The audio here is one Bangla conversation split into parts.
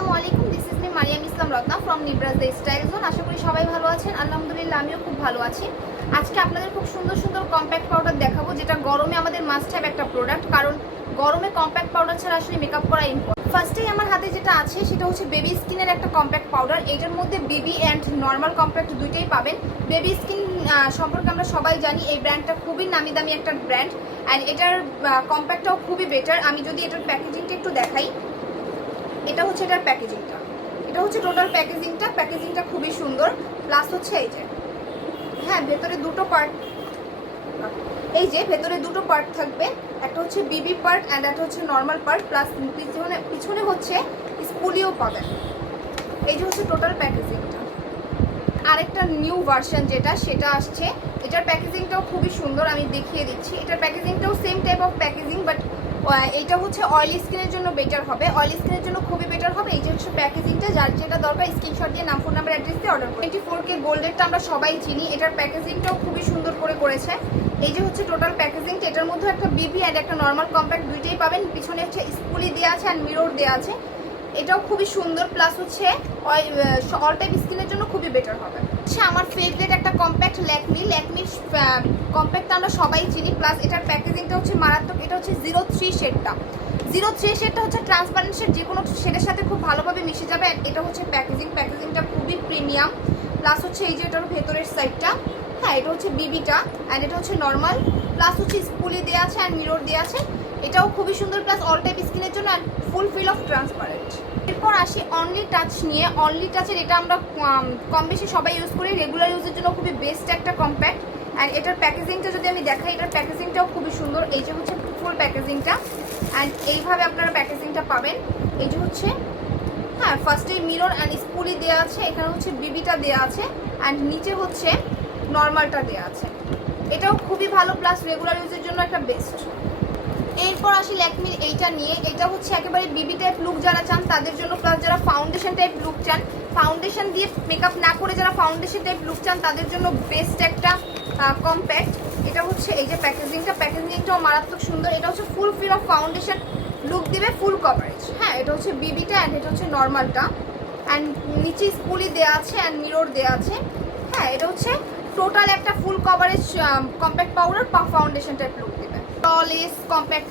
আসসালামু আলাইকুম, this is me Mariam Islam Ratna from Nibraj the style zone. আশা করি সবাই ভালো আছেন। আলহামদুলিল্লাহ আমিও খুব ভালো আছি। আজকে আপনাদের খুব সুন্দর সুন্দর কম্প্যাক্ট পাউডার দেখাবো, যেটা গরমে আমাদের মাস্ট হ্যাভ একটা প্রোডাক্ট, কারণ গরমে কম্প্যাক্ট পাউডার ছাড়া আসলে মেকআপ করা ইম্পর্টেন্ট। ফার্স্টেই আমার হাতে যেটা আছে সেটা হচ্ছে বেবি স্কিনের একটা কম্প্যাক্ট পাউডার। এটার মধ্যে বেবি অ্যান্ড নর্মাল কম্প্যাক্ট দুইটাই পাবেন। বেবি স্কিন সম্পর্কে আমরা সবাই জানি, এই ব্র্যান্ডটা খুবই নামি দামি একটা ব্র্যান্ড অ্যান্ড এটার কম্প্যাক্টটাও খুবই বেটার। আমি যদি এটার প্যাকেজিংটা একটু দেখাই, এটা হচ্ছে এটার প্যাকেজিংটা, এটা হচ্ছে টোটাল প্যাকেজিংটা খুবই সুন্দর। প্লাস হচ্ছে এই যে ভেতরে দুটো পার্ট, এই যে ভেতরে দুটো পার্ট থাকবে, একটা হচ্ছে বিবি পার্ট অ্যান্ড একটা হচ্ছে নর্মাল পার্ট। প্লাস পিছনে হচ্ছে স্পুলিও পাবেন। এই যে হচ্ছে টোটাল প্যাকেজিংটা। আরেকটা নিউ ভার্সন সেটা আসছে, এটার প্যাকেজিংটাও খুবই সুন্দর, আমি দেখিয়ে দিচ্ছি। এটার প্যাকেজিংটাও same type of packaging, but এইটা হচ্ছে অয়েলি স্কিনের জন্য বেটার হবে, অয়েলি স্কিনের জন্য খুবই বেটার হবে। এই যে হচ্ছে প্যাকেজিংটা, যার যেটা দরকার স্ক্রিনশট দিয়ে নাম, ফোন নাম্বার, অ্যাড্রেস দিয়ে অর্ডার করুন। 24K গোল্ডেরটা আমরা সবাই চিনি, এটার প্যাকেজিংটাও খুবই সুন্দর করেছে। এই যে হচ্ছে টোটাল প্যাকেজিংটা, এটার মধ্যে একটা বিবি অ্যান্ড একটা নর্মাল কম্প্যাক্ট দুইটাই পাবেন। পিছনে হচ্ছে স্পুলি দেওয়া আছে অ্যান্ড মিরর দেওয়া আছে, এটাও খুবই সুন্দর। প্লাস হচ্ছে অল টাইপ স্কিনের জন্য খুবই বেটার হবে। আমার ফেভারিট একটা কম্প্যাক্ট ল্যাকমির কম্প্যাক্টটা আমরা সবাই চিনি। প্লাস এটার প্যাকেজিংটা হচ্ছে মারাত্মক। এটা হচ্ছে 03 শেডটা হচ্ছে ট্রান্সপারেন্ট শেড, যে কোনো শেডের সাথে খুব ভালোভাবে মিশে যাবে। এটা হচ্ছে প্যাকেজিংটা খুবই প্রিমিয়াম। প্লাস হচ্ছে এই যে এটার ভেতরের সাইডটা, এটা হচ্ছে বিবিটা অ্যান্ড এটা হচ্ছে নর্মাল। প্লাস হচ্ছে স্পুলি দেওয়া আছে অ্যান্ড মিরর দেওয়া আছে, এটাও খুবই সুন্দর। প্লাস অল টাইপ স্কিনের জন্য and full fill of transparent. এরপর আসি অনলি টাচ নিয়ে। অনলি টাচের এটা আমরা কম বেশি সবাই ইউজ করি, রেগুলার ইউজের জন্য খুবই বেস্ট একটা কম্প্যাক্ট। অ্যান্ড এটার প্যাকেজিংটা যদি আমি দেখাই, এটার প্যাকেজিংটাও খুবই সুন্দর। এই যে হচ্ছে ফুল প্যাকেজিংটা অ্যান্ড এইভাবে আপনারা প্যাকেজিংটা পাবেন। এই যে হচ্ছে ফার্স্টে মিরর অ্যান্ড স্পুলি দেওয়া আছে, এখানে হচ্ছে বিবিটা দেওয়া আছে অ্যান্ড নিচে হচ্ছে নর্মালটা দেওয়া আছে, এটাও খুবই ভালো। প্লাস রেগুলার ইউজের জন্য একটা বেস্ট। এরপর আসি ল্যাকমির এইটা নিয়ে। এটা হচ্ছে একেবারে বিবি টাইপ লুক যারা চান তাদের জন্য, প্লাস যারা ফাউন্ডেশন টাইপ লুক চান, ফাউন্ডেশন দিয়ে মেকআপ না করে যারা ফাউন্ডেশন টাইপ লুক চান তাদের জন্য বেস্ট একটা কম্প্যাক্ট। এটা হচ্ছে এই যে প্যাকেজিংটাও মারাত্মক সুন্দর। এটা হচ্ছে ফুল ফিল অফ ফাউন্ডেশন লুক দিবে, ফুল কভারেজ। এটা হচ্ছে বিবিটা অ্যান্ড এটা হচ্ছে নর্মালটা অ্যান্ড নিচে স্পুলি দেওয়া আছে অ্যান্ড মিরর দেওয়া আছে। এটা হচ্ছে টোটাল একটা ফুল coverage compact powder foundation type look দিবে। ফ্ললেস কম্প্যাক্ট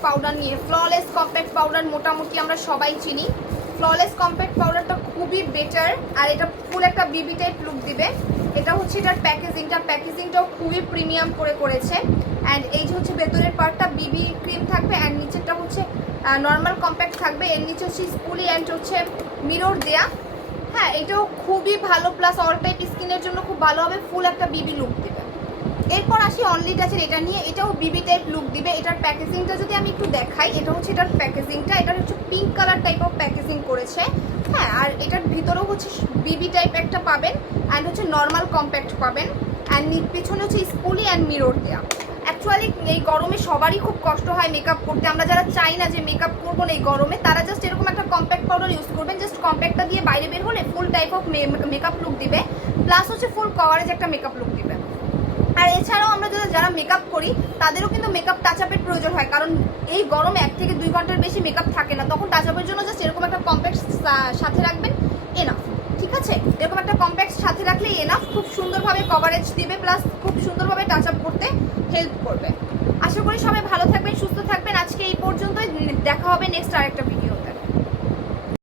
পাউডার মোটামুটি আমরা সবাই চিনি। ফ্ললেস কম্প্যাক্ট পাউডারটা খুবই বেটার আর এটা ফুল একটা বিবি টাইপ লুক দিবে। এটা হচ্ছে এটার প্যাকেজিংটাও খুবই প্রিমিয়াম করেছে। অ্যান্ড এই যে হচ্ছে ভেতরের পার্টটা বিবি ক্রিম থাকবে অ্যান্ড নিচেরটা হচ্ছে নর্মাল কম্প্যাক্ট থাকবে। এর নিচে হচ্ছে স্পুলি অ্যান্ড হচ্ছে মিরর দেয়া। এটাও খুবই ভালো। প্লাস অল টাইপ স্কিনের জন্য খুব ভালো হবে, ফুল একটা বিবি লুক দিবে। এরপর আসি অনলি টাচের এটা নিয়ে। এটাও বিবি টাইপ লুক দিবে। এটার প্যাকেজিংটা যদি আমি একটু দেখাই, এটা হচ্ছে এটার প্যাকেজিংটা, এটা হচ্ছে pink colour type of packaging করেছে। আর এটার ভিতরেও হচ্ছে বিবি টাইপ একটা পাবেন অ্যান্ড হচ্ছে নর্মাল কম্প্যাক্ট পাবেন অ্যান্ড পিছনে হচ্ছে স্পুলি অ্যান্ড মিরর দেওয়া। অ্যাকচুয়ালি এই গরমে সবারই খুব কষ্ট হয় মেকআপ করতে। আমরা যারা চাই না যে মেকআপ করবো না এই গরমে, তারা জাস্ট এরকম একটা কম্প্যাক্ট পাউডার ইউজ করবেন। জাস্ট কম্প্যাক্টটা দিয়ে বাইরে বের হলে ফুল টাইপ অফ মেকআপ লুক দিবে, প্লাস হচ্ছে ফুল কভারেজ একটা মেকআপ লুক দিবে। আর এছাড়াও আমরা যারা মেকআপ করি তাদেরও কিন্তু মেকআপ টাচ আপের প্রয়োজন হয়, কারণ এই গরমে 1 থেকে 2 ঘন্টার বেশি মেকআপ থাকে না। তখন টাচ আপের জন্য জাস্ট এরকম একটা কম্প্যাক্ট সাথে রাখবেন, এনাফ। ঠিক আছে, এরকম একটা কম্প্যাক্ট সাথে রাখলে এনাফ, খুব সুন্দরভাবে কভারেজ দিবে, প্লাস খুব সুন্দরভাবে টাচ আপ করতে হেল্প করবে। আশা করি সবাই ভালো থাকবেন, সুস্থ থাকবেন। আজকে এই পর্যন্তই, দেখা হবে নেক্সট আরেকটা ভিডিও।